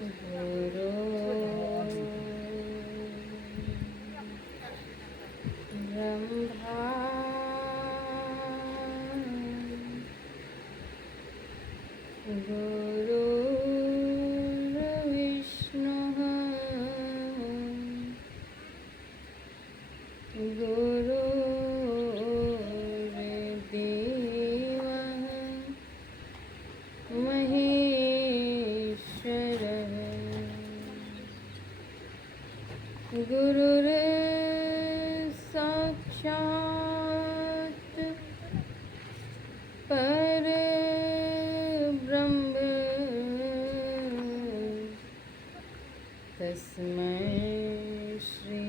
गुरु ब्रह्मा गुरु विष्णुः गुरुर्देवः महेश्वरः गुरुर्साक्षात् परब्रह्म तस्मै श्री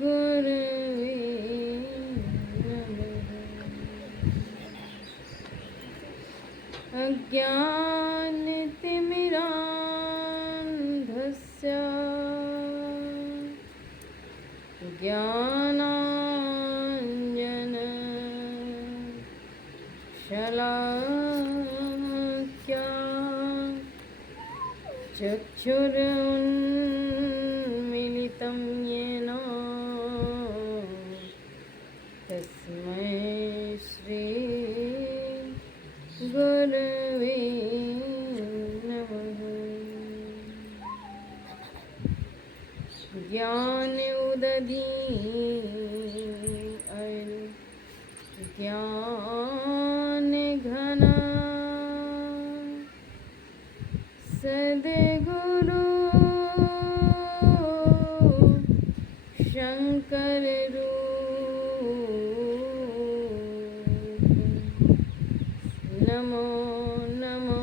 गुरवे नमः। अज्ञानतिमिरान्धस्य ज्ञानाञ्जनशलाकया चक्षुरुन्मीलितं येन तस्मै श्री गुरवे नमः। ज्ञान उददीर ज्ञान घन सद्गुरु शंकर रूप नमो नमो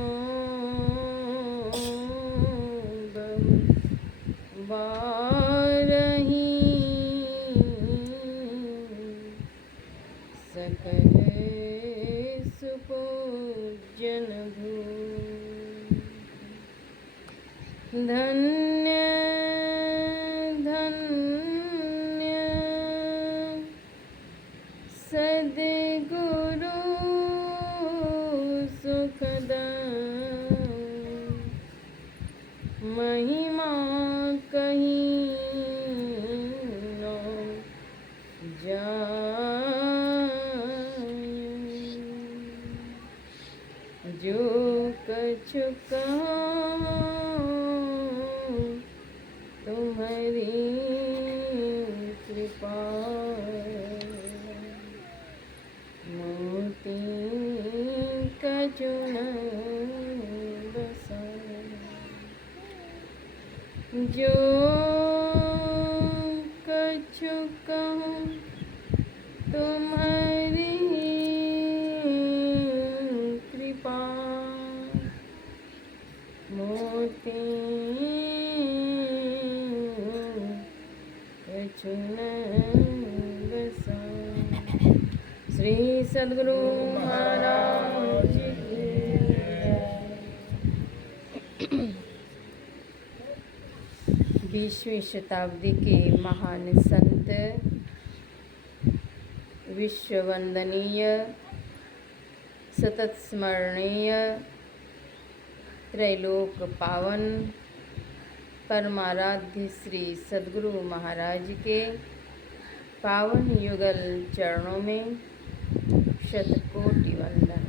बारही सकल सुपूजन भू धन्य धन्य सद्गुरु सुखद महिमा कहीं न जाए जो कछु कहूँ तुम्हारी कृपा मोती कचुन जो कछु कहूँ तुम्हारी कृपा मोती कछुन बसाए। श्री सद्गुरु महाराज की जय। 20वीं शताब्दी के महान संत विश्ववंदनीय सतत स्मरणीय त्रैलोक पावन परमाराध्य श्री सद्गुरु महाराज के पावन युगल चरणों में शतकोटि वंदन।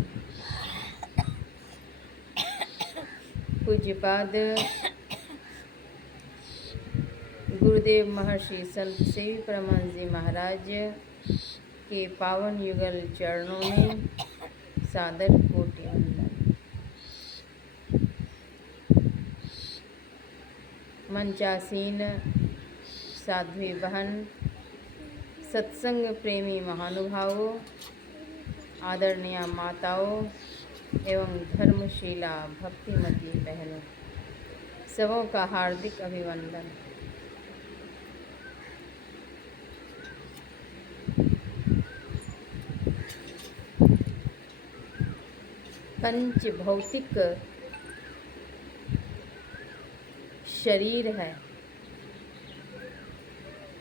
पूज्यपाद गुरुदेव महर्षि संत सेवी परमहंस जी महाराज के पावन युगल चरणों में सादर कोटि वंदन। मंचासीन साध्वी बहन, सत्संग प्रेमी महानुभावों, आदरणीय माताओं एवं धर्मशीला भक्तिमती बहनों, सबों का हार्दिक अभिवंदन। पंच भौतिक शरीर है,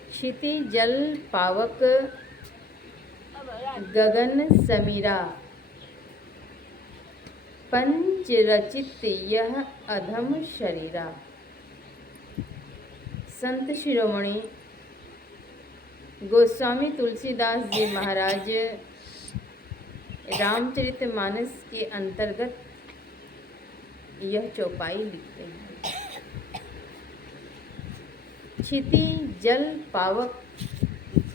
क्षिति जल पावक गगन समीरा, पंच रचित यह अधम शरीरा। संत शिरोमणि गोस्वामी तुलसीदास जी महाराज रामचरितमानस के अंतर्गत यह चौपाई लिखते हैं। क्षिति जल पावक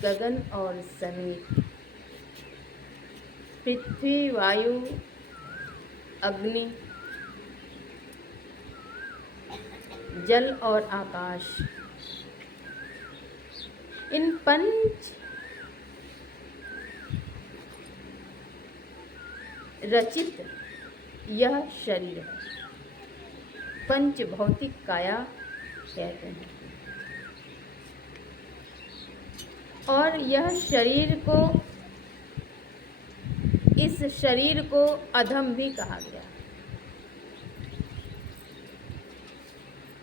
गगन और संगीत, पृथ्वी वायु अग्नि जल और आकाश, इन पंच रचित यह शरीर है। पंच भौतिक काया कहते हैं। और यह शरीर को, इस शरीर को अधम भी कहा गया।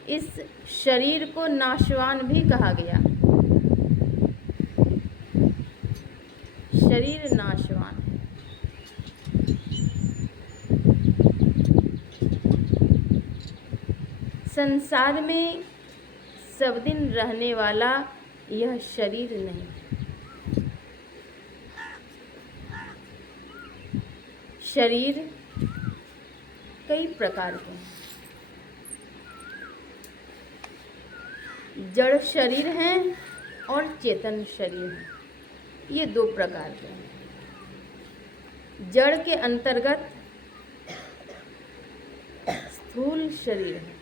इस शरीर को नाशवान भी कहा गया। शरीर नाशवान है। संसार में सब दिन रहने वाला यह शरीर नहीं है। शरीर कई प्रकार के हैं। जड़ शरीर हैं और चेतन शरीर हैं। ये दो प्रकार के हैं। जड़ के अंतर्गत स्थूल शरीर है।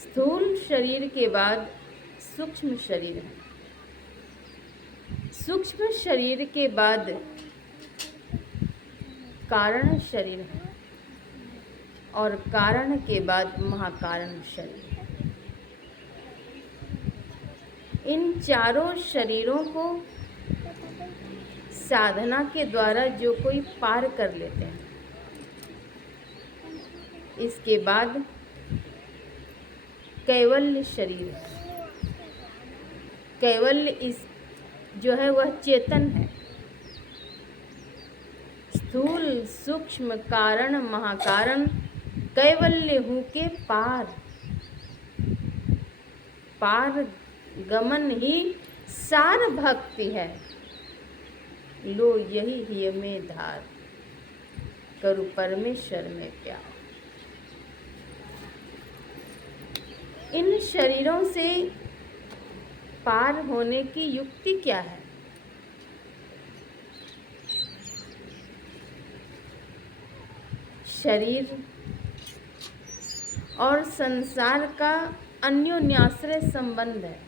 स्थूल शरीर के बाद सूक्ष्म शरीर है। सूक्ष्म शरीर के बाद कारण शरीर है और कारण के बाद महाकारण शरीर है। इन चारों शरीरों को साधना के द्वारा जो कोई पार कर लेते हैं, इसके बाद कैवल्य शरीर है। कैवल्य इस जो है वह चेतन है। स्थूल सूक्ष्म कारण महाकारण कैवल्य हूँ के पार। पार गमन ही सार भक्ति है। लो यही हिय में धार, करु परमेश्वर में प्यार। इन शरीरों से पार होने की युक्ति क्या है? शरीर और संसार का अन्योन्याश्रय संबंध है।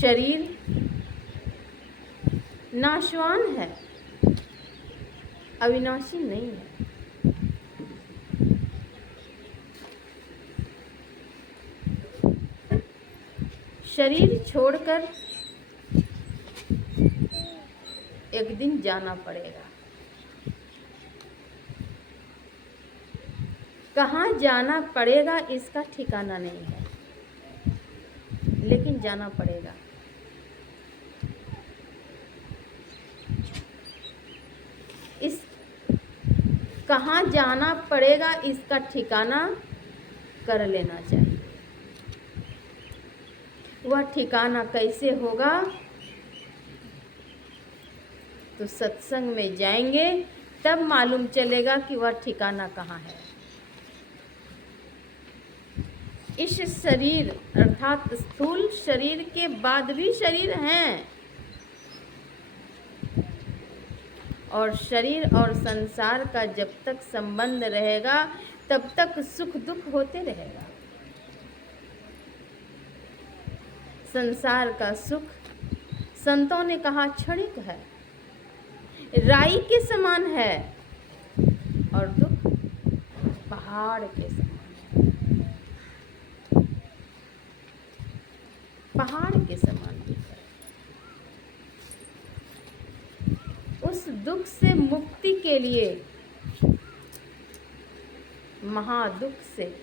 शरीर नाशवान है, अविनाशी नहीं है। शरीर छोड़कर एक दिन जाना पड़ेगा। कहाँ जाना पड़ेगा इसका ठिकाना नहीं है, लेकिन जाना पड़ेगा। इस कहाँ जाना पड़ेगा इसका ठिकाना कर लेना चाहिए। वह ठिकाना कैसे होगा? तो सत्संग में जाएंगे तब मालूम चलेगा कि वह ठिकाना कहाँ है। इस शरीर अर्थात स्थूल शरीर के बाद भी शरीर हैं, और शरीर और संसार का जब तक संबंध रहेगा तब तक सुख दुख होते रहेगा। संसार का सुख संतों ने कहा क्षणिक है, राई के समान है, और दुख पहाड़ के समान है। पहाड़ के समान दुख है। उस दुख से मुक्ति के लिए, महादुख से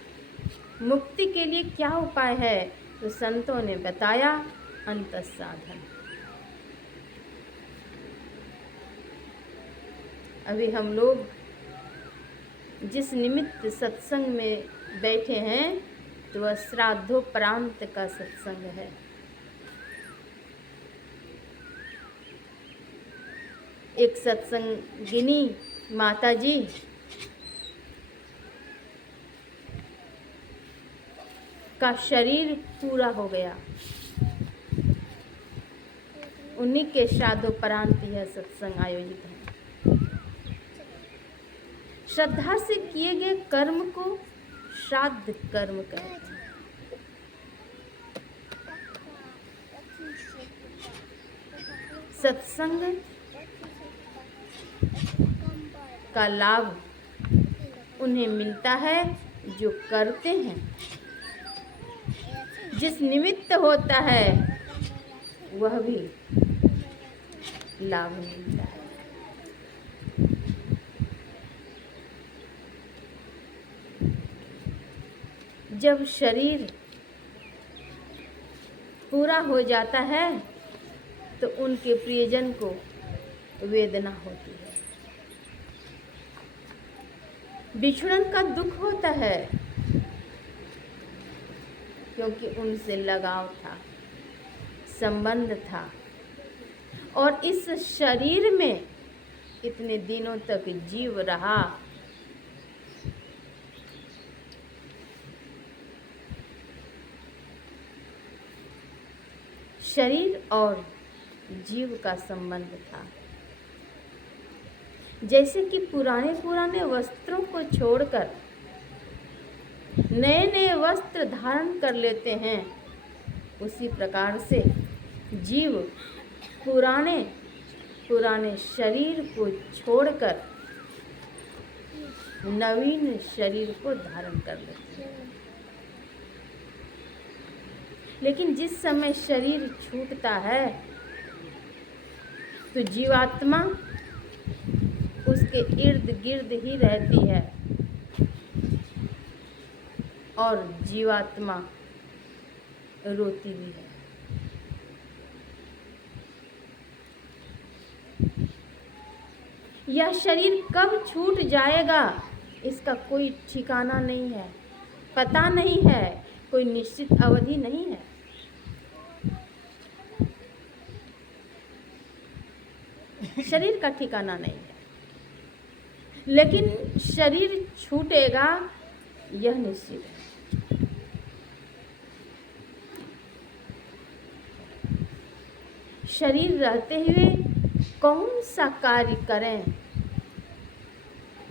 मुक्ति के लिए क्या उपाय है? तो संतों ने बताया अंतः साधन। अभी हम लोग जिस निमित्त सत्संग में बैठे हैं तो वह श्राद्धोपरांत का सत्संग है। एक सत्संगिनी माता जी का शरीर पूरा हो गया, उन्हीं के श्राद्धोपरांत यह सत्संग आयोजित है। श्रद्धा से किए गए कर्म को श्राद्ध कर्म कहते हैं। सत्संग का लाभ उन्हें मिलता है जो करते हैं, जिस निमित्त होता है वह भी लाभ मिलता है। जब शरीर पूरा हो जाता है तो उनके प्रियजन को वेदना होती है, बिछड़न का दुख होता है, क्योंकि उनसे लगाव था, संबंध था और इस शरीर में इतने दिनों तक जीव रहा। शरीर और जीव का संबंध था। जैसे कि पुराने वस्त्रों को छोड़कर नए नए वस्त्र धारण कर लेते हैं, उसी प्रकार से जीव पुराने शरीर को छोड़कर नवीन शरीर को धारण कर लेते हैं। लेकिन जिस समय शरीर छूटता है तो जीवात्मा उसके इर्द गिर्द ही रहती है और जीवात्मा रोती भी है। यह शरीर कब छूट जाएगा इसका कोई ठिकाना नहीं है, पता नहीं है, कोई निश्चित अवधि नहीं है। शरीर का ठिकाना नहीं है, लेकिन शरीर छूटेगा यह निश्चित है। शरीर रहते हुए कौन सा कार्य करें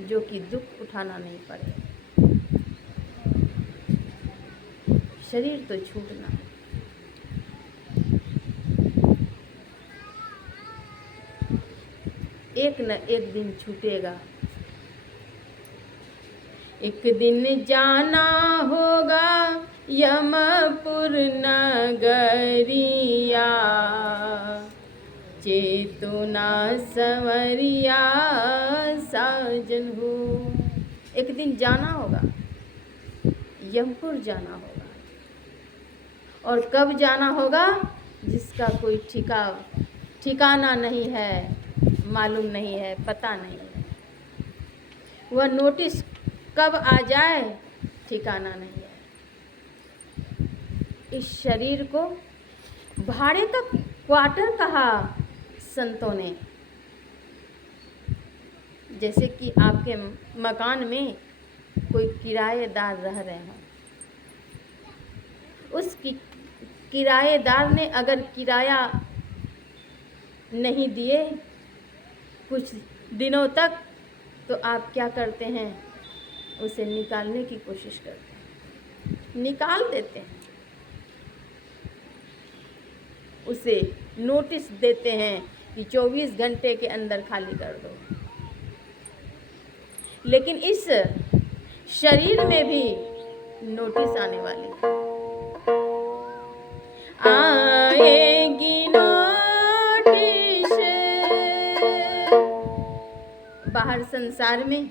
जो कि दुख उठाना नहीं पड़े। शरीर तो छूटना है। एक न एक दिन छूटेगा। एक दिन जाना होगा यमपुर नगरिया, चेतना संवरिया साजन हो। एक दिन जाना होगा, यमपुर जाना होगा, और कब जाना होगा जिसका कोई ठिकाना नहीं है, मालूम नहीं है, पता नहीं है। वह नोटिस कब आ जाए ठिकाना नहीं है। इस शरीर को भाड़े का क्वार्टर कहा संतों ने। जैसे कि आपके मकान में कोई किराएदार रह रहे हों, उस किराएदार ने अगर किराया नहीं दिए कुछ दिनों तक, तो आप क्या करते हैं, उसे निकालने की कोशिश करते हैं, निकाल देते हैं, उसे नोटिस देते हैं कि 24 घंटे के अंदर खाली कर दो। लेकिन इस शरीर में भी नोटिस आने वाली है, आएगी नोटिस। बाहर संसार में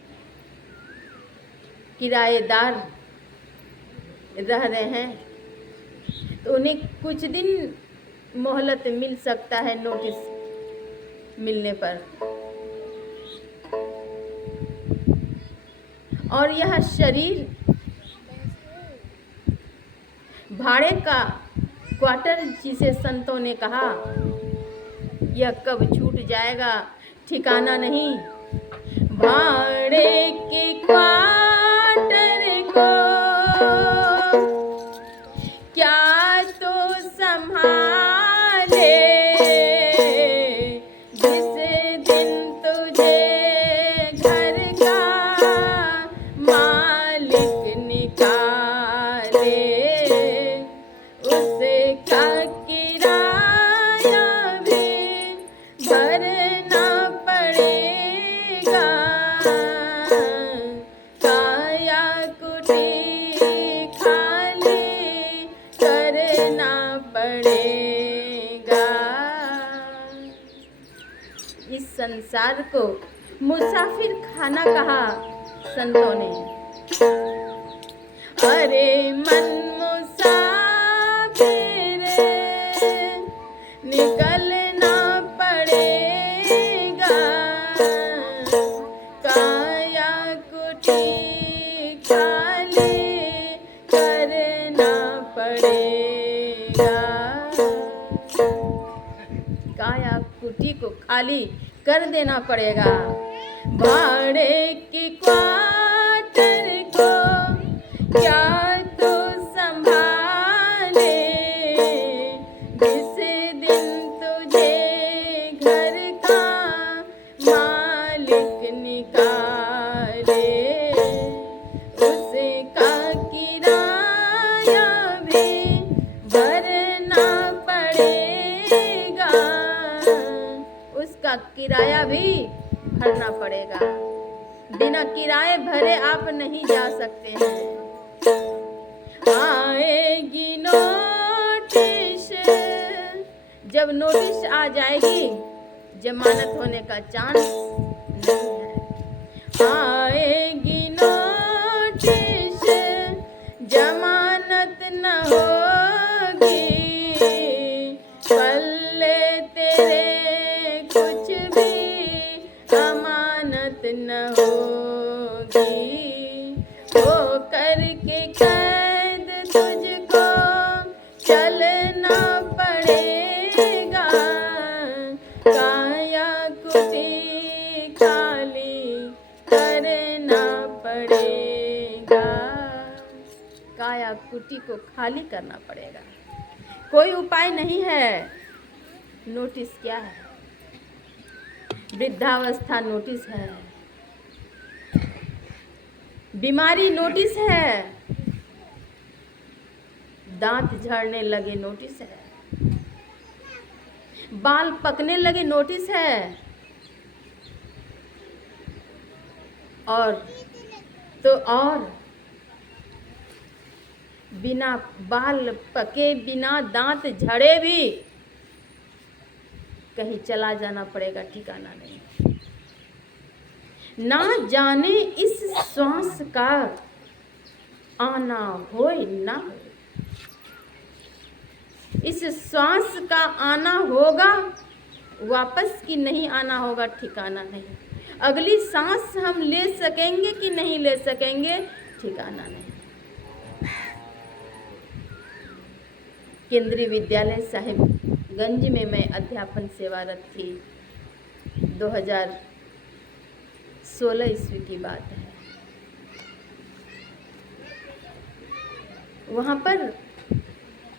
किराएदार रह रहे हैं तो उन्हें कुछ दिन मोहलत मिल सकता है नोटिस मिलने पर, और यह शरीर भाड़े का क्वार्टर जिसे संतों ने कहा यह कब छूट जाएगा ठिकाना नहीं। भाड़े के क्वार्टर को क्या तो संभाले, जिस दिन तुझे घर का मालिक निकाले, उसका किराया भी भरना पड़ेगा, काया कुटी खाली करना पड़ेगा। इस संसार को मुसाफिर खाना कहा संतों ने। अरे मन मुसाफिर निकलना पड़ेगा, काया कुटी खाली करना पड़ेगा। काया कुटी को खाली कर देना पड़ेगा। भाड़े के क्वार्टर को क्या तो संभाले, जिस दिन तुझे घर का मालिक निकाले, उसका किराया भी भरना पड़ेगा, उसका किराया भी भरना पड़ेगा। बिना किराए भरे आप नहीं जा सकते हैं। आएगी नोटिस, जब नोटिस आ जाएगी जमानत होने का चांस नहीं है। आएगी नोटिस, जमानत न होगी, पल्ले तेरे कुछ भी अमानत न होगी। वो करके कैद तुझको चलना पड़ेगा, काया कुटी खाली करना पड़ेगा। काया कुटी को खाली करना पड़ेगा, कोई उपाय नहीं है। नोटिस क्या है? वृद्धावस्था नोटिस है, बीमारी नोटिस है, दांत झड़ने लगे नोटिस है, बाल पकने लगे नोटिस है, और तो और बिना बाल पके, बिना दांत झड़े भी कहीं चला जाना पड़ेगा, ठिकाना नहीं। ना जाने इस श्वास का आना होए ना हो, इस श्वास का आना होगा, वापस की नहीं आना होगा, ठिकाना नहीं। अगली सांस हम ले सकेंगे कि नहीं ले सकेंगे, ठिकाना नहीं। केंद्रीय विद्यालय साहिबगंज में मैं अध्यापन सेवारत थी। 2016 ईस्वी की बात है। वहाँ पर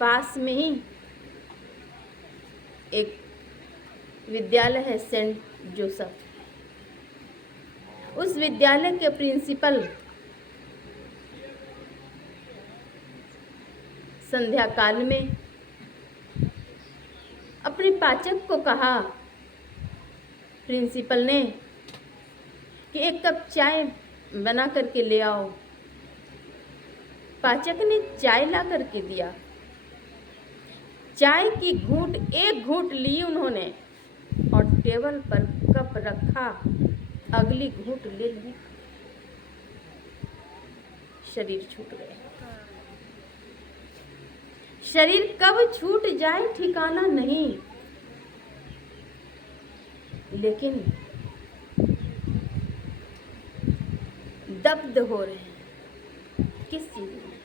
पास में ही एक विद्यालय है, सेंट जोसेफ। उस विद्यालय के प्रिंसिपल संध्या काल में अपने पाचक को कहा, प्रिंसिपल ने, कि एक कप चाय बना करके ले आओ। पाचक ने चाय ला करके दिया। चाय की घूंट, एक घूंट ली उन्होंने और टेबल पर कप रखा, अगली घूंट ले ली, शरीर छूट गया। शरीर कब छूट जाए ठिकाना नहीं, लेकिन दग्ध हो रहे हैं। किस चीज में?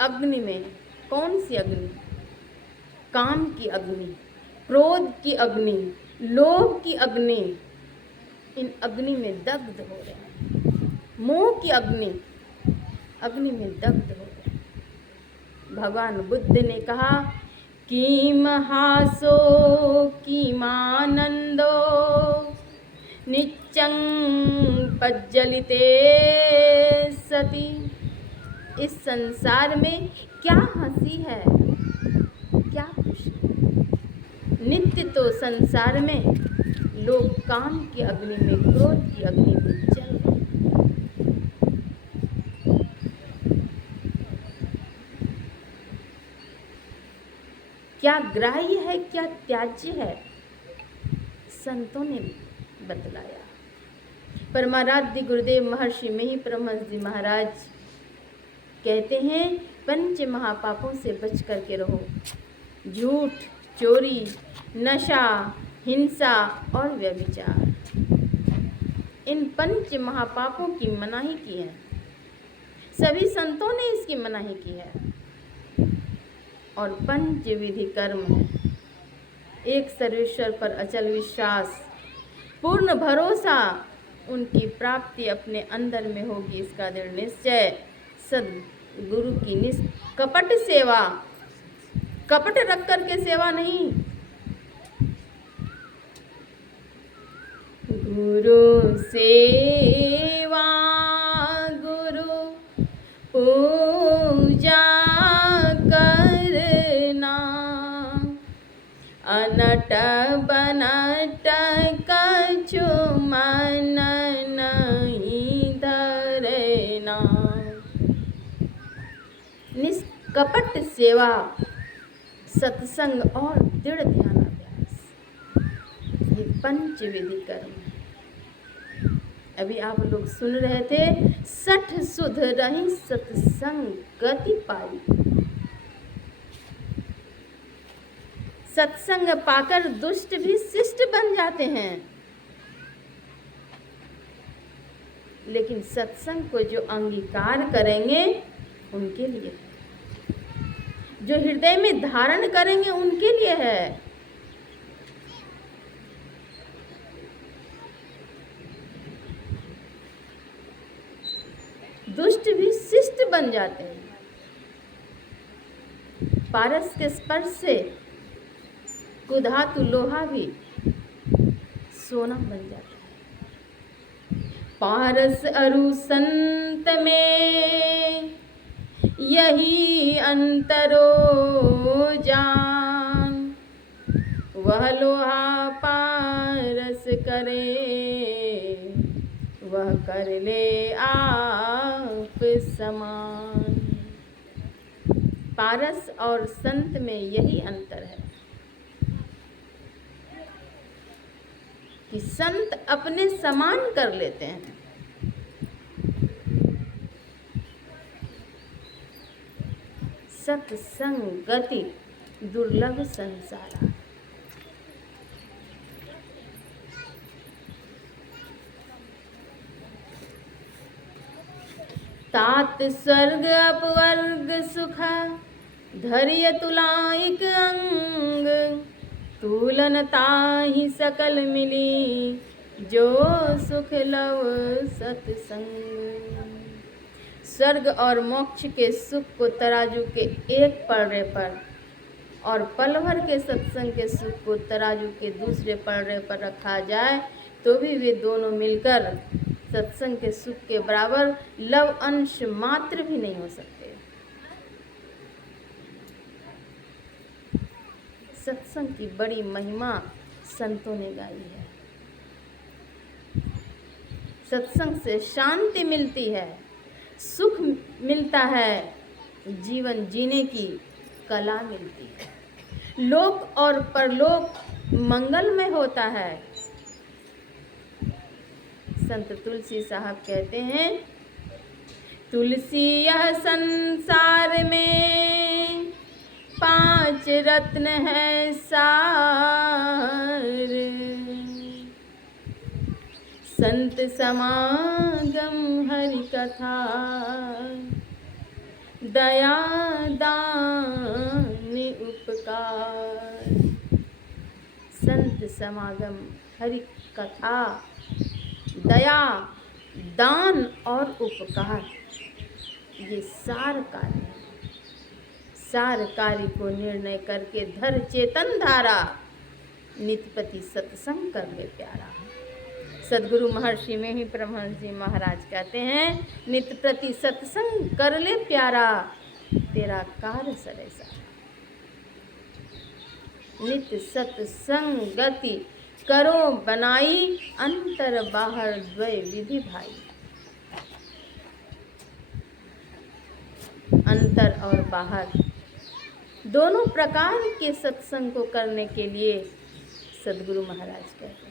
अग्नि में। कौन सी अग्नि? काम की अग्नि, क्रोध की अग्नि, लोभ की अग्नि। इन अग्नि में दग्ध हो रहे हैं। मोह की अग्नि में दग्ध हो रहे हैं। भगवान बुद्ध ने कहा किम हासो किमानंदो नित्यं पज्जलिते सति। इस संसार में क्या हंसी है, क्या खुशी। नित्य तो संसार में लोग काम की अग्नि में, क्रोध की अग्नि में जल रहे हैं। क्या ग्राह्य है, क्या त्याज्य है, संतों ने बतलाया। परमाराध्य गुरुदेव महर्षि में परमहंस जी महाराज कहते हैं पंच महापापों से बच करके रहो। झूठ, चोरी, नशा, हिंसा और व्यभिचार, इन पंच महापापों की मनाही की है। सभी संतों ने इसकी मनाही की है। और पंच विधि कर्म है। एक सर्वेश्वर पर अचल विश्वास, पूर्ण भरोसा, उनकी प्राप्ति अपने अंदर में होगी, इसका दृढ़ निश्चय। सद्गुरु की निष्कपट सेवा, कपट रख करके सेवा नहीं। गुरु सेवा, गुरु पूजा करना, अनट बनट कछु मन नहीं धरना। निष्कपट सेवा, सत्संग और दृढ़ ध्यानाभ्यास, ये पंच विधि कर्म है। अभी आप लोग सुन रहे थे, 60 सुध रही सत्संग गति पाई। सत्संग पाकर दुष्ट भी शिष्ट बन जाते हैं। लेकिन सत्संग को जो अंगीकार करेंगे उनके लिए है, जो हृदय में धारण करेंगे उनके लिए है। दुष्ट भी शिष्ट बन जाते हैं। पारस के स्पर्श से कुधातु लोहा भी सोना बन जाता है। पारस अरु संत में यही अंतरो जान, वह लोहा पारस करे, वह कर ले आप समान। पारस और संत में यही अंतर है कि संत अपने समान कर लेते हैं, सत्संग गति दुर्लभ संसारा। तात स्वर्ग अपवर्ग सुख, धैर्य तुलाइक अंग, तुलन ताहि सकल मिली, जो सुख लव सत्संग। स्वर्ग और मोक्ष के सुख को तराजू के एक पलड़े पर और पल भर के सत्संग के सुख को तराजू के दूसरे पलड़े पर रखा जाए तो भी वे दोनों मिलकर सत्संग के सुख के बराबर लव अंश मात्र भी नहीं हो सकते। सत्संग की बड़ी महिमा संतों ने गाई है। सत्संग से शांति मिलती है, सुख मिलता है, जीवन जीने की कला मिलती है, लोक और परलोक मंगलमय होता है। संत तुलसी साहब कहते हैं, तुलसी यह संसार में 5 रत्न है सार, संत समागम हरि कथा, दया दान उपकार। संत समागम हरि कथा, दया दान और उपकार, ये सार कार्य है। सार कार्य को निर्णय करके धर चेतन धारा, नितपति सत्संग कर ले प्यारा। सदगुरु महर्षि में ही परमहंस जी महाराज कहते हैं, नित प्रति सत्संग कर ले प्यारा, तेरा कार्य सरे सारा। नित सत्संग गति करो बनाई, अंतर बाहर द्वय विधि भाई। अंतर और बाहर दोनों प्रकार के सत्संग को करने के लिए सदगुरु महाराज कहते हैं।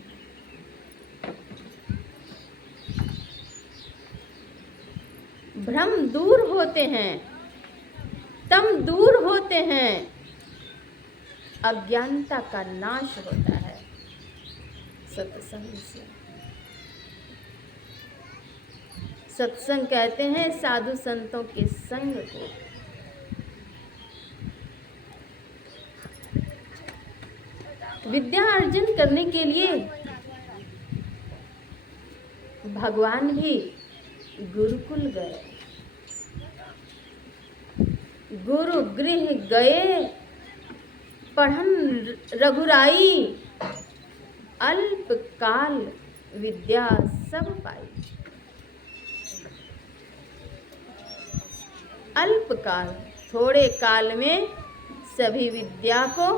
भ्रम दूर होते हैं, तम दूर होते हैं, अज्ञानता का नाश होता है सत्संग से। सत्संग कहते हैं साधु संतों के संग को। विद्या अर्जन करने के लिए भगवान भी गुरुकुल गए, गुरु गृह गए, पढ़न रघुराई, अल्प काल विद्या सब पाई। अल्प काल, थोड़े काल में सभी विद्या को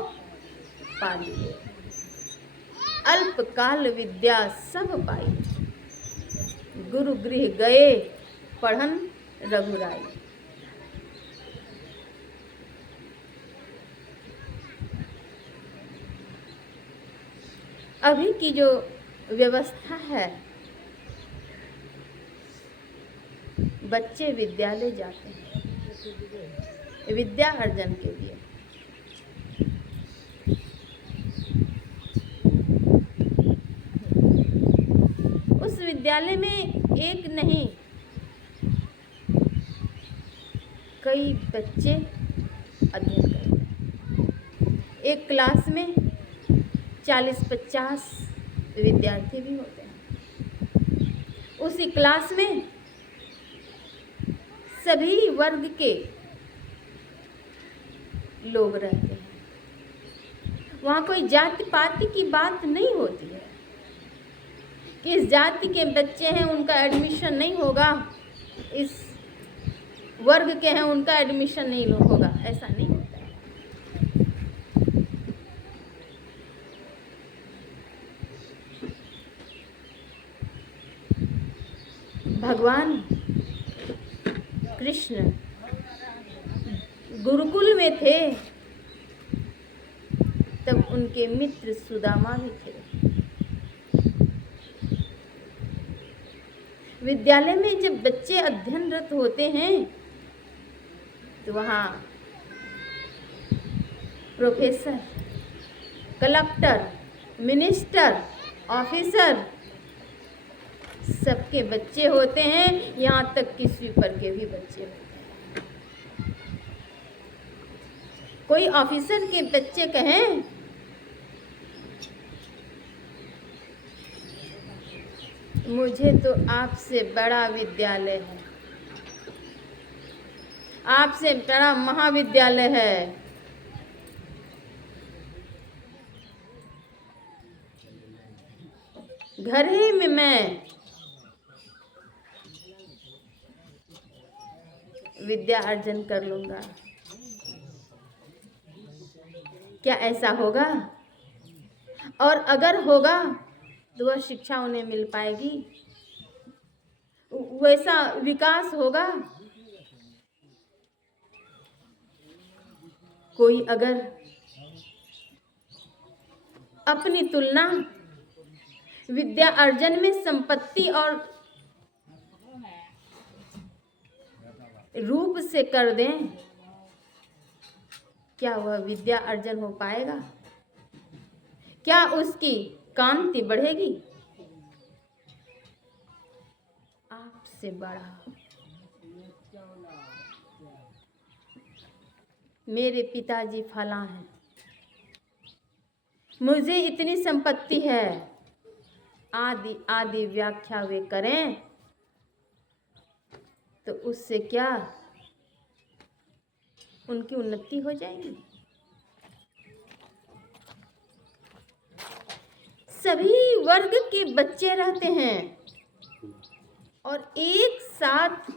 पा लिए। अल्प काल विद्या सब पाई, गुरु गृह गए, पढ़न रघुराई। अभी की जो व्यवस्था है, बच्चे विद्यालय जाते हैं विद्या अर्जन के लिए। उस विद्यालय में एक नहीं कई बच्चे अध्ययन करते हैं। एक क्लास में 40-50 विद्यार्थी भी होते हैं। उसी क्लास में सभी वर्ग के लोग रहते हैं। वहाँ कोई जाति पाति की बात नहीं होती है कि इस जाति के बच्चे हैं उनका एडमिशन नहीं होगा, इस वर्ग के हैं उनका एडमिशन नहीं होगा, ऐसा नहीं होता है। भगवान कृष्ण गुरुकुल में थे, तब उनके मित्र सुदामा भी थे। विद्यालय में जब बच्चे अध्ययनरत होते हैं तो वहाँ प्रोफेसर, कलेक्टर, मिनिस्टर, ऑफिसर सबके बच्चे होते हैं, यहाँ तक कि स्वीपर के भी बच्चे होते हैं। कोई ऑफिसर के बच्चे कहें मुझे तो आपसे बड़ा विद्यालय है, आपसे बड़ा महाविद्यालय है, घर ही में मैं विद्या अर्जन कर लूंगा। क्या ऐसा होगा? और अगर होगा तो वह शिक्षा उन्हें मिल पाएगी, वैसा विकास होगा? कोई अगर अपनी तुलना विद्या अर्जन में संपत्ति और रूप से कर दें, क्या वह विद्या अर्जन हो पाएगा? क्या उसकी कांति बढ़ेगी? सबसे बड़ा। मेरे पिताजी फलां हैं, मुझे इतनी संपत्ति है, आदि आदि व्याख्या वे करें तो उससे क्या उनकी उन्नति हो जाएगी। सभी वर्ग के बच्चे रहते हैं और एक साथ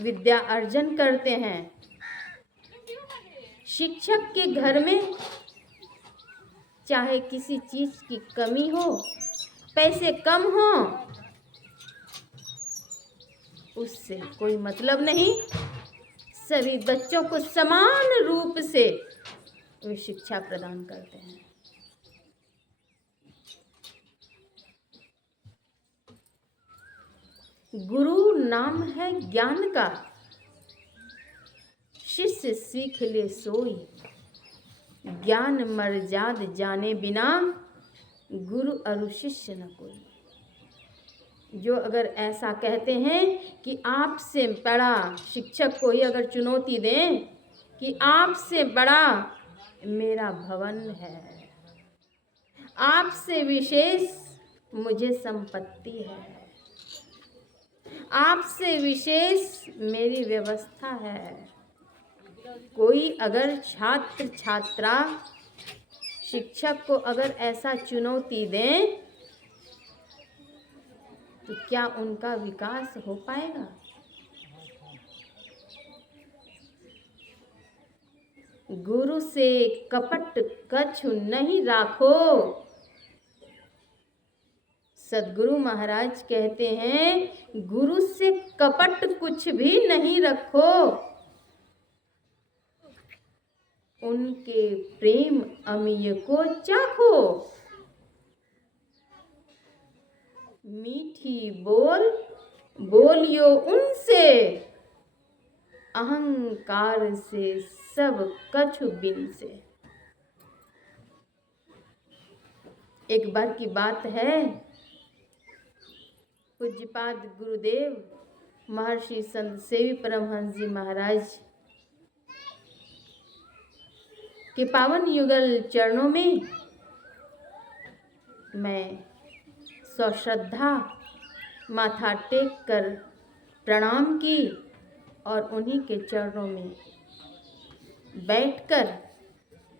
विद्या अर्जन करते हैं। शिक्षक के घर में चाहे किसी चीज की कमी हो, पैसे कम हो, उससे कोई मतलब नहीं। सभी बच्चों को समान रूप से वे शिक्षा प्रदान करते हैं। गुरु नाम है ज्ञान का, शिष्य सीख ले सोई। ज्ञान मर्याद जाने बिना गुरु अरु शिष्य न कोई। जो अगर ऐसा कहते हैं कि आपसे बड़ा, शिक्षक को ही अगर चुनौती दें कि आपसे बड़ा मेरा भवन है, आपसे विशेष मुझे संपत्ति है, आपसे विशेष मेरी व्यवस्था है। कोई अगर छात्र छात्रा शिक्षक को अगर ऐसा चुनौती दें तो क्या उनका विकास हो पाएगा? गुरु से कपट कछु नहीं राखो। सदगुरु महाराज कहते हैं गुरु से कपट कुछ भी नहीं रखो। उनके प्रेम अमीय को चाखो। मीठी बोल बोलियो उनसे, अहंकार से सब कछु बिन से। एक बार की बात है, पूज्यपाद गुरुदेव महर्षि संत सेवी परमहंस जी महाराज के पावन युगल चरणों में मैं सश्रद्धा माथा टेक कर प्रणाम की और उन्हीं के चरणों में बैठकर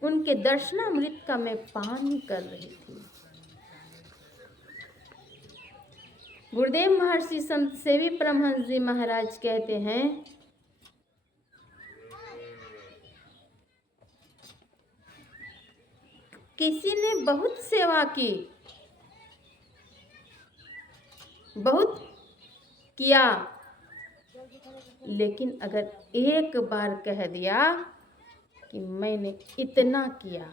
उनके दर्शनामृत का मैं पान कर रही थी। गुरुदेव महर्षि संत सेवी परमहंस जी महाराज कहते हैं, किसी ने बहुत सेवा की, बहुत किया, लेकिन अगर एक बार कह दिया कि मैंने इतना किया,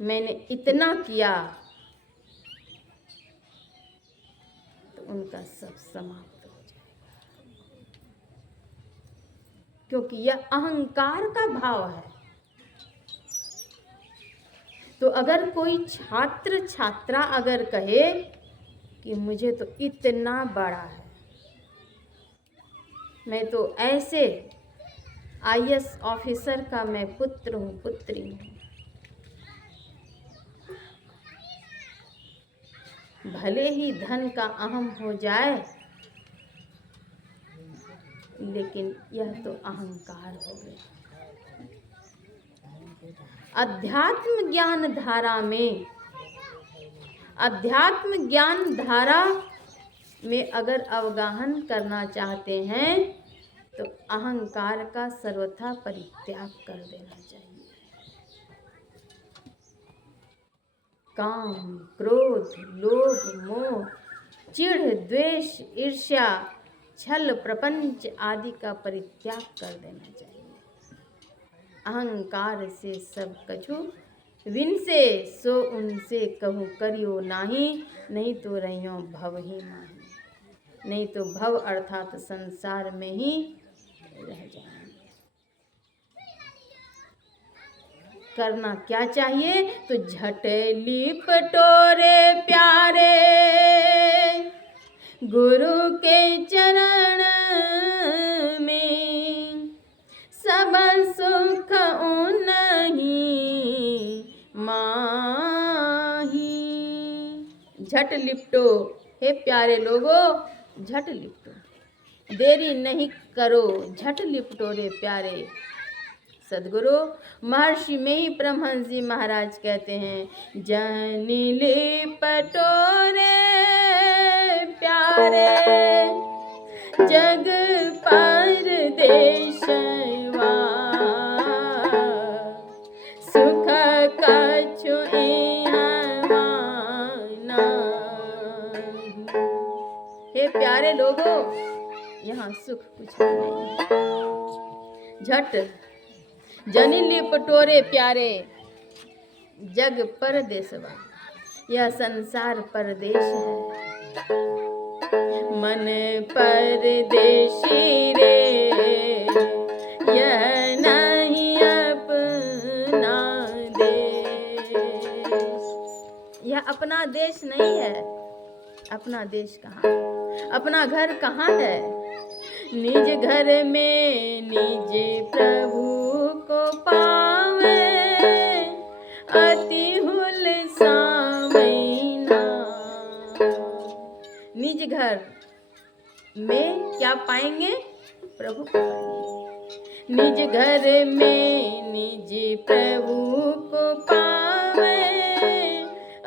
मैंने इतना किया, तो उनका सब समाप्त हो जाएगा। क्योंकि यह अहंकार का भाव है। तो अगर कोई छात्र छात्रा अगर कहे कि मुझे तो इतना बड़ा है, मैं तो ऐसे IAS ऑफिसर का मैं पुत्र हूँ, पुत्री हूँ, भले ही धन का अहम हो जाए, लेकिन यह तो अहंकार हो गया। अध्यात्म ज्ञान धारा में, अध्यात्म ज्ञान धारा में अगर अवगाहन करना चाहते हैं तो अहंकार का सर्वथा परित्याग कर देना चाहिए। काम, क्रोध, लोभ, मोह, चिढ़, द्वेष, ईर्ष्या, छल, प्रपंच आदि का परित्याग कर देना चाहिए। अहंकार से सब कछु विनसे, सो उनसे कहूँ करियो नाही, नहीं तो रहियो भव ही माही। नहीं तो भव अर्थात संसार में ही रह जाएंगे। करना क्या चाहिए? तो झट लिपटोरे प्यारे गुरु के चरण में, सब सुख उन्हीं माही। झट लिपटो, हे प्यारे लोगो, झट लिपटो, देरी नहीं करो, झट लिपटो रे प्यारे। सदगुरु महर्षि में ही परमहंस जी महाराज कहते हैं, जनि लिपटो रे प्यारे जग परदेशवा, सुख कछु इहाँ नाही। हे प्यारे लोगो, यहाँ सुख कुछ भी नहीं। झट जनि लिपटोरे प्यारे जग परदेसवा, यह संसार परदेश है। मन परदेशी रे, यह नहीं अपना देश। यह अपना देश नहीं है। अपना देश कहाँ? अपना घर कहाँ है? निज घर में निज प्रभु को पावे, अति हुलसावैना। निज घर में क्या पाएंगे? प्रभु को पाएंगे। निज घर में निज प्रभु को पावे,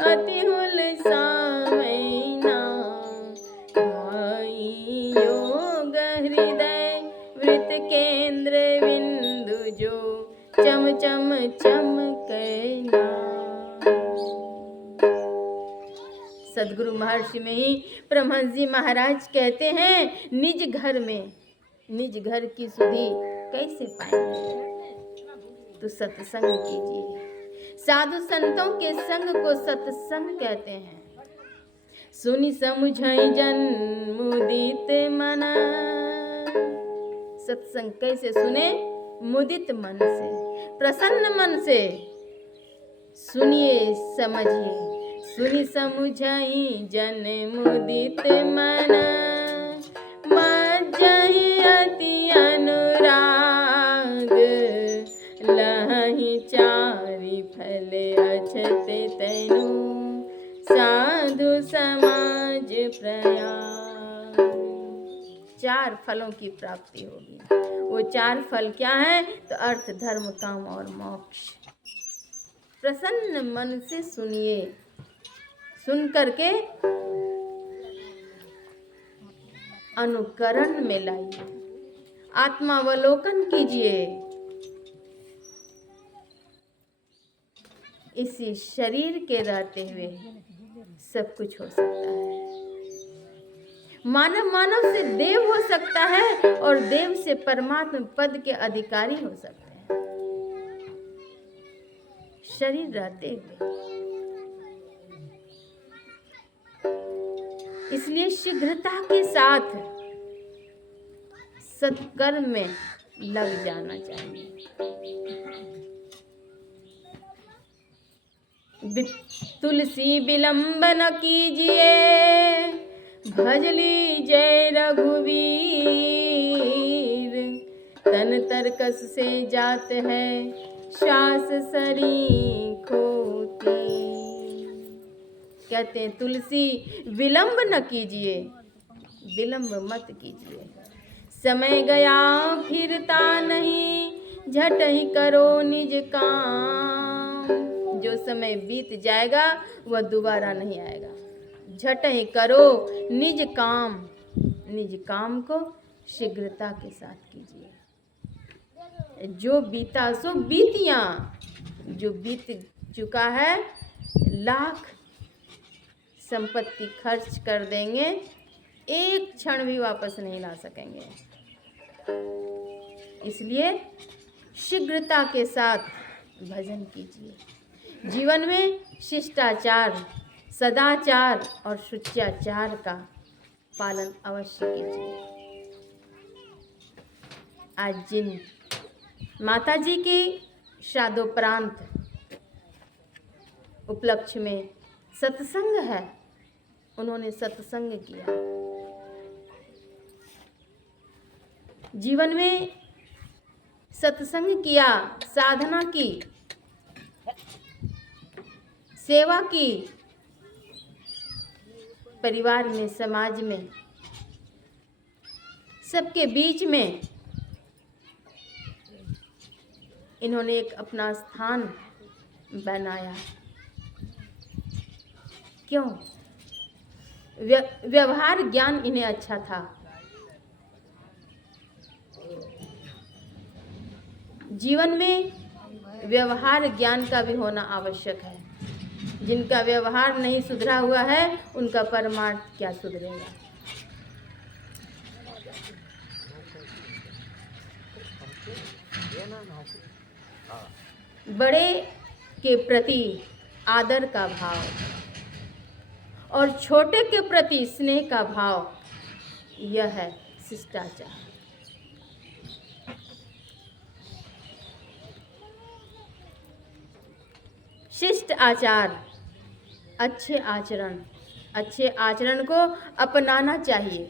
अति हुलसावैना। भाई योग हृदय वृत केंद्र बिंदु जो, चम चम चमकैना। सदगुरु महर्षि में ही परमहंस जी महाराज कहते हैं, निज घर में निज घर की सुधि कैसे पाएंगे? तो सत्संग कीजिए। साधु संतों के संग को सत्संग कहते हैं। सुनि समुझई जन मुदित मन। सत्संग कैसे सुने? मुदित मन से, प्रसन्न मन से सुनिए, समझिए। सुनि समुझई जन मुदित मन, मज्जहि अति अनुराग। लहि चारि फल अछत तनु, साधु समाज प्रयाग। 4 फलों की प्राप्ति होगी। वो 4 फल क्या है? तो अर्थ, धर्म, काम और मोक्ष। प्रसन्न मन से सुनिए, सुन करके अनुकरण में लाइए, आत्मावलोकन कीजिए। इसी शरीर के रहते हुए सब कुछ हो सकता है। मानव मानव से देव हो सकता है और देव से परमात्मा पद के अधिकारी हो सकते हैं, शरीर रहते हुए। इसलिए शीघ्रता के साथ सत्कर्म में लग जाना चाहिए। तुलसी विलंब न कीजिए, भज लीजिए रघुवीर। तन तरकस से जात है, श्वास सरी खोती। कहते हैं तुलसी विलंब न कीजिए, विलंब मत कीजिए। समय गया फिरता नहीं, झट ही करो निज काम। जो समय बीत जाएगा वह दोबारा नहीं आएगा। झट ही करो निज काम। निज काम को शीघ्रता के साथ कीजिए। जो बीता सो बीतियां, जो बीत चुका है, लाख संपत्ति खर्च कर देंगे, एक क्षण भी वापस नहीं ला सकेंगे। इसलिए शीघ्रता के साथ भजन कीजिए। जीवन में शिष्टाचार, सदाचार और शुच्याचार का पालन अवश्य कीजिए। आज जिन माता जी के श्राद्धोपरांत उपलक्ष्य में सत्संग है, उन्होंने सत्संग किया। जीवन में सत्संग किया, साधना की, सेवा की, परिवार में, समाज में, सबके बीच में इन्होंने एक अपना स्थान बनाया। क्यों? व्यवहार ज्ञान इन्हें अच्छा था। जीवन में व्यवहार ज्ञान का भी होना आवश्यक है। जिनका व्यवहार नहीं सुधरा हुआ है, उनका परमार्थ क्या सुधरेगा। बड़े के प्रति आदर का भाव और छोटे के प्रति स्नेह का भाव, यह है शिष्टाचार। शिष्ट आचार, अच्छे आचरण को अपनाना चाहिए।